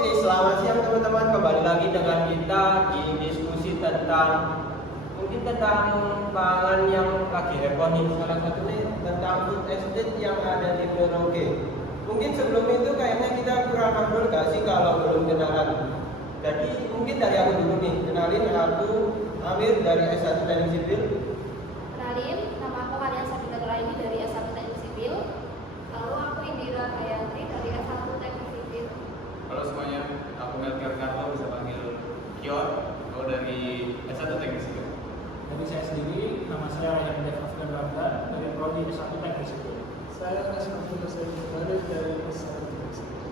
Oke, selamat siang teman-teman. Kembali lagi dengan kita di diskusi tentang pangan yang lagi heboh nih. Salah satunya tentang food estate yang ada di Merauke. Mungkin sebelum itu kayaknya kita kurang afdol gak sih kalau belum kenalan. Jadi mungkin dari aku dulu nih. Kenalin, aku Amir dari S1 Teknik Sipil. Kenalin, nama aku Maria Sabina Teraini dari S1 Teknik Sipil. Lalu aku Indira Hayanti dari S1 Teknik Sipil. Halo semuanya, aku Melkior Karto, bisa panggil Kior. Aku dari S1 Teknik Sipil. Dari saya sendiri, nama saya Ryan Dev Afgan Ramdan dari Prodi S1 Teknik Sipil. Saya Asmaul Hussein Farid dari S1 Teknik Sipil.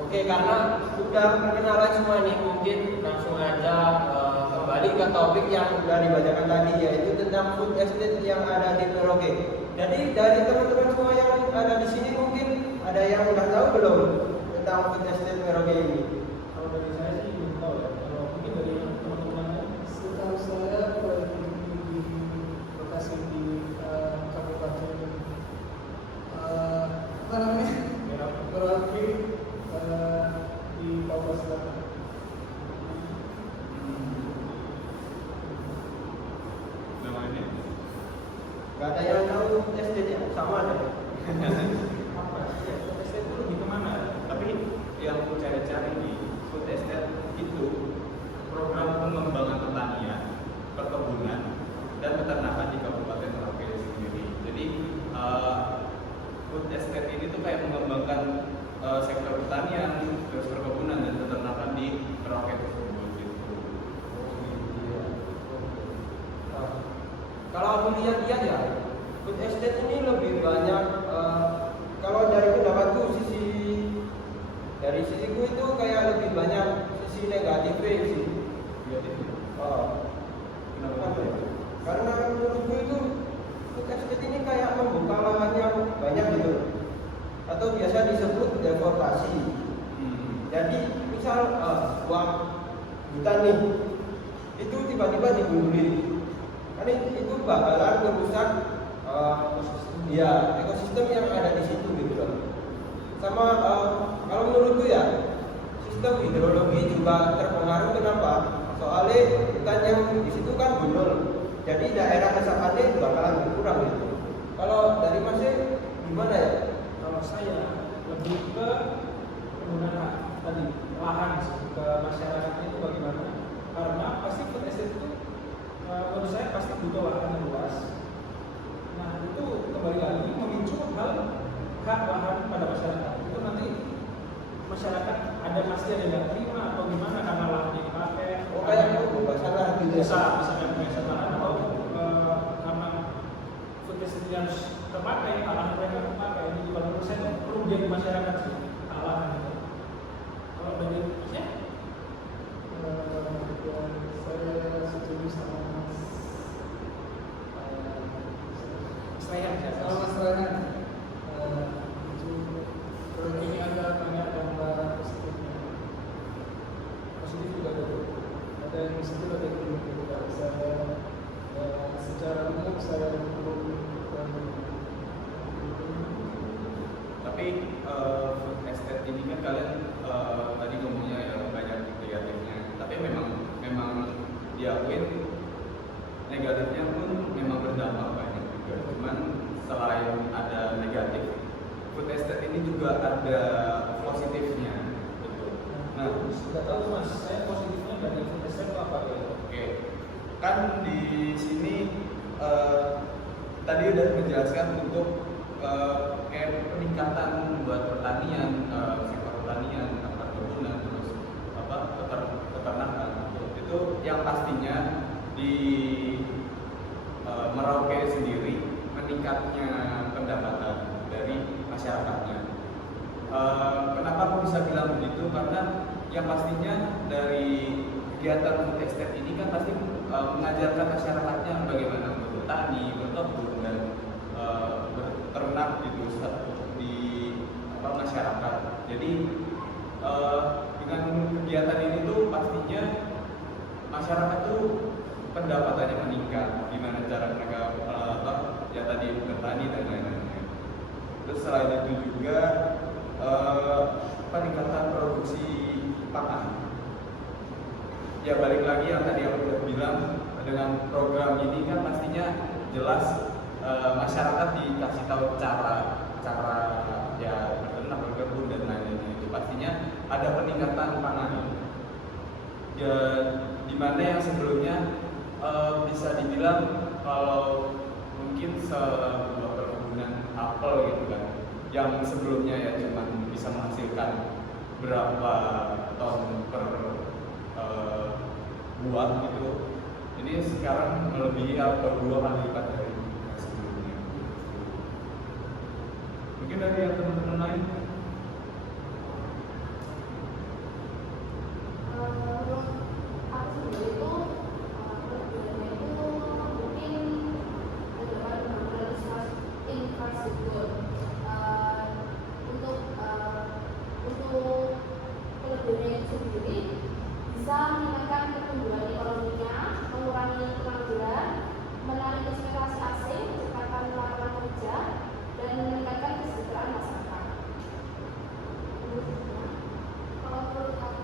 Oke, karena sudah perkenalan semua nih, mungkin langsung aja kembali ke topik yang sudah dibacakan tadi, yaitu tentang food estate yang ada di Merauke. Jadi dari teman-teman semua yang ada di sini mungkin ada yang udah tahu belum tentang food estate Merauke ini? Kalau dari saya sih belum tahu ya. Kalau mungkin dari teman-teman lain, Setahu saya proyek ini di lokasi di Kabupaten apa namanya? Merauke di Papua Selatan. Namanya? Gak ada yang tahu food estate ya? Sama ada. apa sih ya? Food estate itu lebih kemana? Tapi yang aku cari-cari di food estate itu program pengembangan pertanian, perkebunan, dan peternakan di Kabupaten Merauke sendiri. Jadi food estate ini tuh kayak mengembangkan sektor pertanian, terus perkebunan dan peternakan di Merauke tersebut gitu. Kalau aku lihat-lihat ya, food estate ini lebih banyak kalau dari pendapatku dari sisiku itu kayak lebih banyak sisi negatifnya sih. Kenapa ya? Karena menurutku itu food estate ini kayak membuka lahan yang banyak gitu, atau biasa disebut deforestasi. Jadi misal sebuah hutan nih, itu tiba-tiba digundulin, kan itu bakalan merusak ekosistem yang ada di situ gitu loh. Sama kalau menurutku ya, sistem hidrologi juga terpengaruh. Kenapa? Soalnya hutan yang di situ kan gundul, jadi daerah resapannya bakalan berkurang gitu. Kalau dari Masnya gimana ya? Kalau saya lebih ke penggunaan tadi lahan sih, ke masyarakatnya itu bagaimana? Karena pasti food estate itu menurut saya pasti butuh lahan yang luas. Nah itu kembali lagi memicu hak lahan pada masyarakat. Itu nanti masyarakat ada pasti ada yang terima atau gimana karena lahannya dipakai. Oh, kayak salah gitu ya? Bisa pembebasan lahan atau karena food estate yang harus terpakai, lahan mereka terpakai. Ini juga menurut saya kerugian masyarakat sih, lahan itu. Kalau dari saya Saya setuju sama Mas Ryan. Proyek ini ada banyak dampak positifnya. Positif juga ada yang positif, ada yang tidak. Secara umum saya belum. Tapi food estate ini kan kalian tadi ngomongnya ya banyak negatifnya. Tapi memang diakuin negatifnya pun memang berdampak banyak juga. Cuman selain ada negatif, food estate ini juga ada positifnya, betul. Nah, sudah tahu mas, saya positifnya dari food estate itu apa ya? oke, kan di sini tadi udah menjelaskan untuk kayak peningkatan buat pertanian, sektor pertanian, perkebunan, terus peternakan. Itu yang pastinya di Merauke sendiri meningkatnya pendapatan dari masyarakatnya. Kenapa aku bisa bilang begitu? Karena yang pastinya dari kegiatan food estate ini kan pasti mengajarkan masyarakatnya bagaimana bertani, berkebun dan berternak gitu di masyarakat. Jadi dengan kegiatan ini tuh pastinya masyarakat tuh pendapatannya meningkat. Gimana cara mereka ya tadi bertani dan lain-lain. Terus selain itu juga peningkatan produksi pangan. Ya balik lagi yang tadi aku udah bilang, dengan program ini kan pastinya jelas masyarakat dikasih tahu cara ya berternak, berkebun dan lain-lain. Itu pastinya ada peningkatan pangan. Ya, dimana yang sebelumnya bisa dibilang kalau mungkin sebuah perkebunan apel gitu kan, yang sebelumnya ya cuma bisa menghasilkan berapa ton per buah gitu, ini sekarang melebihi atau 2 kali lipat dari yang sebelumnya. Mungkin dari yang teman-teman lain. Menurut aku sendiri itu kelebihannya itu mungkin adalah pembangunan infrastruktur. Untuk kelebihannya itu sendiri bisa meningkatkan pertumbuhan ekonominya, mengurangi pengangguran, menarik investasi asing, menciptakan lapangan kerja, dan meningkatkan kesejahteraan masyarakat. Kalau menurut aku,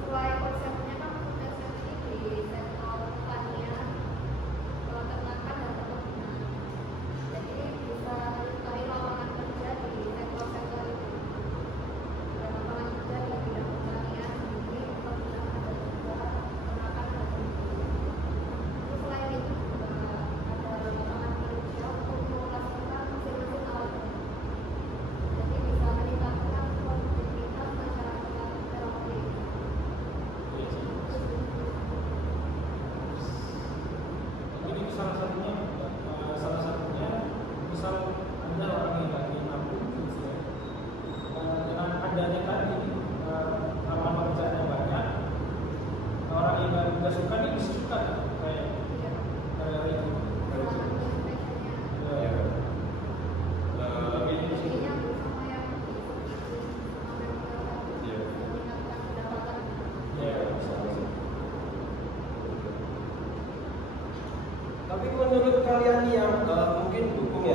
sesuai konsepnya kan konsepnya di sektor pertanian, peternakan dan perkebunan. Jadi bisa mencari lapangan kerja di sektor-sektor itu. Dan lapangan kerja di bidang pertanian, ini perkebunan dan juga peternakan dan perkebunan. Terus selain itu juga ada lapangan kerja untuk menghasilkan mesin-mesin alat. Jadi bisa meningkatkan produktivitas masyarakat dalam negeri. Jadi salah satunya misal ada orang yang lagi mampu gitu ya. Dengan adanya tadi lapangan pekerjaan yang banyak, orang yang nggak suka ini bisa suka kayak itu. Ya. Intinya bersama yang Iya. meningkatkan pendapatan. Ya, bisa. Tapi menurut kalian yang mungkin dukung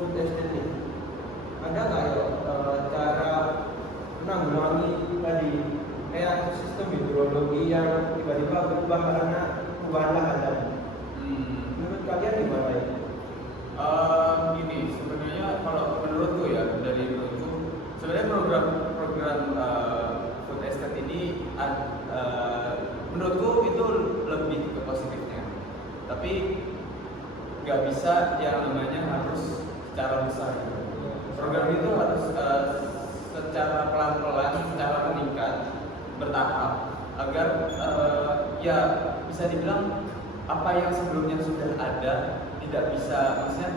food estate ini, ada nggak ya cara menanggulangi tadi kayak sistem hidrologi yang tiba-tiba berubah karena perubahan lahan tadi? Menurut kalian gimana ya? Gini, sebenarnya kalau menurutku ya, dari menurutku sebenarnya program food estate ini menurutku itu lebih ke positifnya, tapi nggak bisa yang namanya harus secara besar gitu. Program itu harus secara pelan-pelan, secara meningkat, bertahap, agar ya bisa dibilang apa yang sebelumnya sudah ada tidak bisa, maksudnya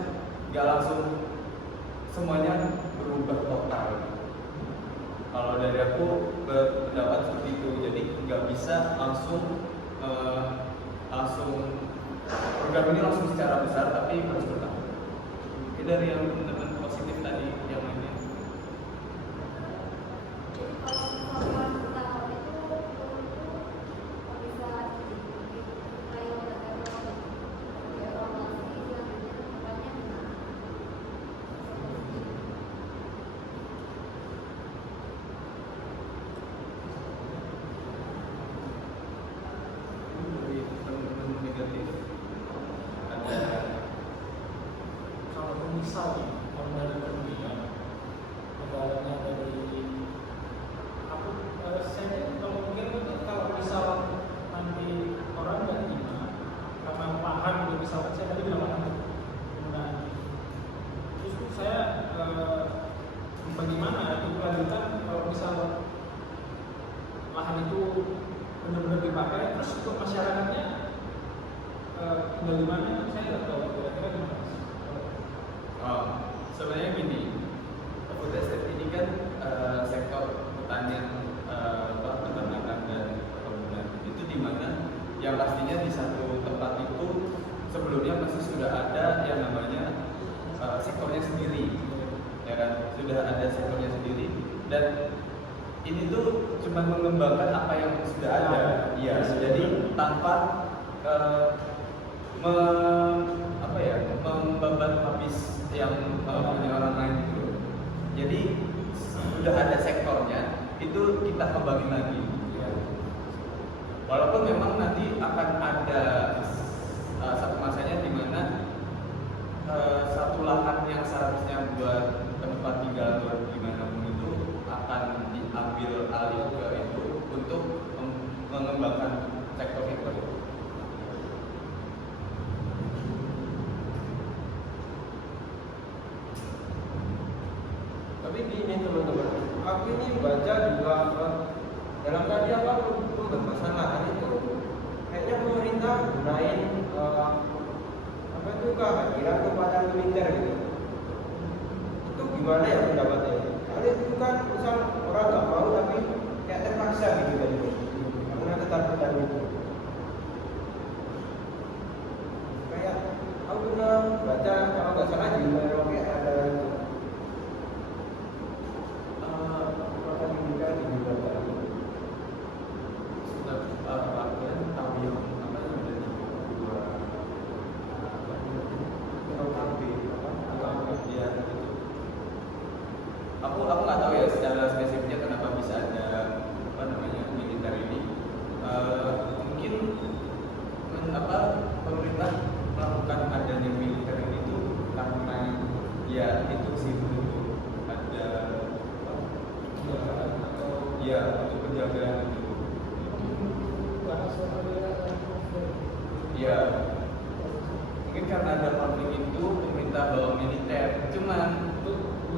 nggak langsung semuanya berubah total. Kalau dari aku berpendapat seperti itu, jadi nggak bisa langsung program ini langsung secara besar, tapi harus bertahap. Mungkin dari yang teman-teman positif tadi yang lainnya. Jadi kalau misalkan bertahap itu menurutku bisa supaya biar orang asli yang tempatnya benar. Dari teman-teman negatif ada. Kalau misalnya kalau dari kerugian negaranya dari aku saya kalau mungkin itu kalau misal nanti orang nggak terima karena paham gitu, misalkan saya tadi bilang paham penggunaan justru saya bagaimana itu lanjutan kalau misal lahan itu benar-benar dipakai terus untuk masyarakatnya tinggal di mana saya nggak tahu kira-kira gimana. Sebenarnya gini, food estate ini kan sektor pertanian, peternakan dan perkebunan itu di mana yang pastinya di satu tempat itu sebelumnya pasti sudah ada yang namanya sektornya sendiri, ya kan? Sudah ada sektornya sendiri dan ini tuh cuma mengembangkan apa yang sudah ada, ya. Jadi tanpa membeban habis yang punya orang lain gitu. Jadi sudah ada sektornya, itu kita kembangin lagi. Iya. Walaupun memang nanti akan ada satu masanya di mana satu lahan yang seharusnya buat tempat tinggal atau gimana pun itu akan diambil alih ke itu untuk mengembangkan sektor itu. Tapi gini teman-teman, aku ini baca juga dalam tadi apa pembebasan lahan itu kayaknya pemerintah gunain apa itu kehadiran kepada militer gitu. Itu gimana ya pendapatnya? Karena itu kan misal orang nggak mau tapi kayak terpaksa gitu kan, karena ketakutan itu. Kayak aku pernah baca kalau nggak salah di Merauke ada militer di Jakarta. Kalian tahu yang apa yang ada di dua aku nggak tahu ya secara spesifiknya kenapa bisa ada apa namanya militer ini. Mungkin pemerintah melakukan adanya militer ini tuh karena ya itu sih untuk ada ya untuk penjagaan itu. Ya, mungkin karena ada konflik itu pemerintah bawa militer. Cuman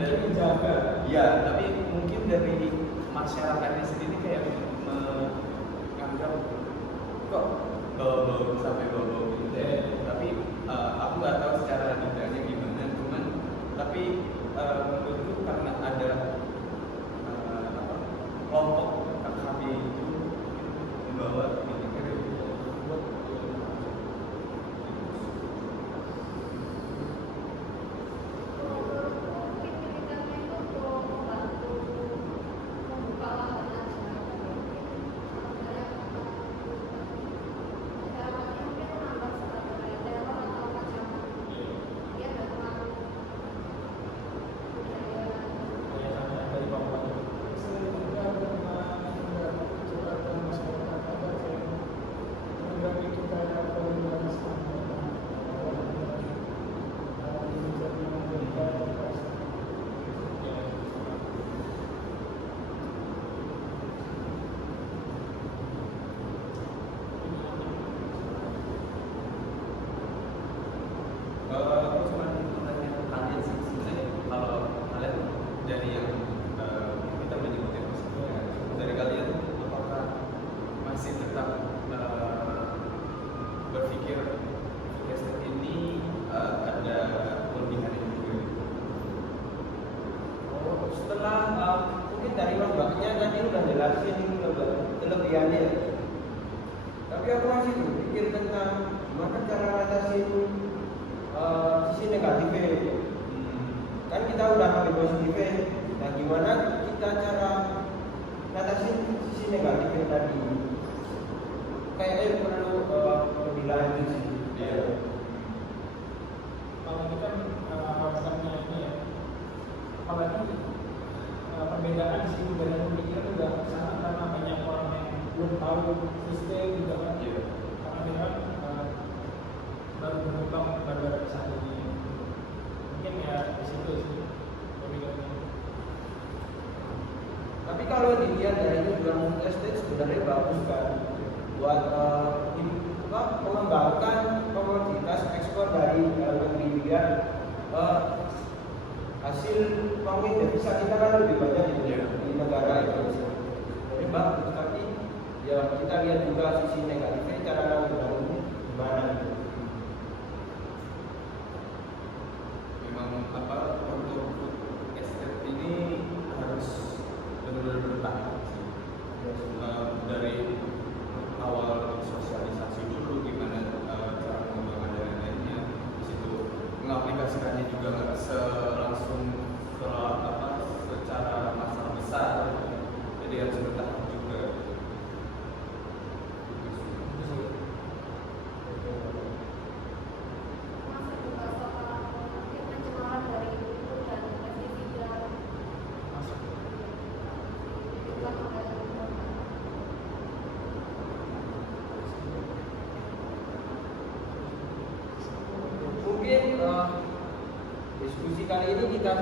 dari menjaga. ya, tapi mungkin dari masyarakatnya sendiri kayak menganggap kok bawa sampai bawa militer. Tapi aku nggak tahu secara detailnya gimana. Cuman tapi menurutku karena ada kelompok KKB itu membawa militer itu. Aku cuma tanya ke kalian sih sebenarnya kalau kalian dari yang kita menyebutnya dari kalian apakah masih tetap berpikir estet ini ada kelebihan yang juga? Setelah mungkin dari lembaknya tadi udah jelasin kelebihannya, tapi aku masih berpikir tentang gimana cara ngatasin sisi negatifnya. Kan kita udah ambil positifnya, nah gimana kita cara ngatasin sisi negatifnya tadi? Kayaknya perlu lebih lanjut sih. Iya. Kalau ini kan alasannya ini ya, apalagi perbedaan sih perbedaan pemikiran juga sangat karena banyak orang yang belum tahu sistem juga kan. Iya. Karena dia kan baru berkembang baru ada satu ini. Mungkin ya di situ sih perbedaan. Tapi kalau dilihat dari tujuan estate sebenarnya bagus kan buat mengembangkan komoditas ekspor dari negeri biar hasil pengin devisa kita kan lebih banyak di negara itu. Jadi bagus, tapi ya kita lihat juga sisi negatifnya cara menggunakannya gimana. Memang untuk estate ini harus benar-benar bertahan sih. Dari awal sosialisasi dulu gimana cara pengembangan dan lainnya, di situ mengaplikasikannya juga nggak langsung secara masa besar, jadi harus bertahan juga. Masuk juga soal mungkin pencemaran dari itu dan pestisida. kali ini kita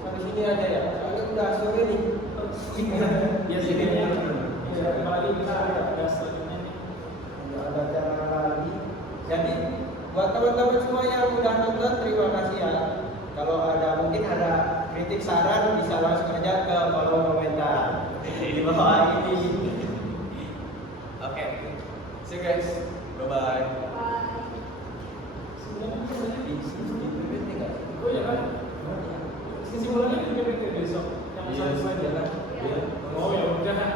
sampai sini aja ya. Soalnya udah sore nih. Ya sini ya. Kembali kita ada selanjutnya nih. Nggak ada cara lagi. Jadi buat teman-teman semua yang udah nonton, terima kasih ya. Kalau mungkin ada kritik saran bisa langsung aja ke kolom komentar di bawah ini. Oke, see you guys, bye bye. Bye. Sebenarnya biasanya Di sini di PPT nggak sih? oh ya kan? Kesimpulannya di PPT besok yang Iya. satu slide ya kan? Iya. Oh ya udah kan,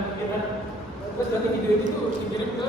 terus nanti video itu dikirim ke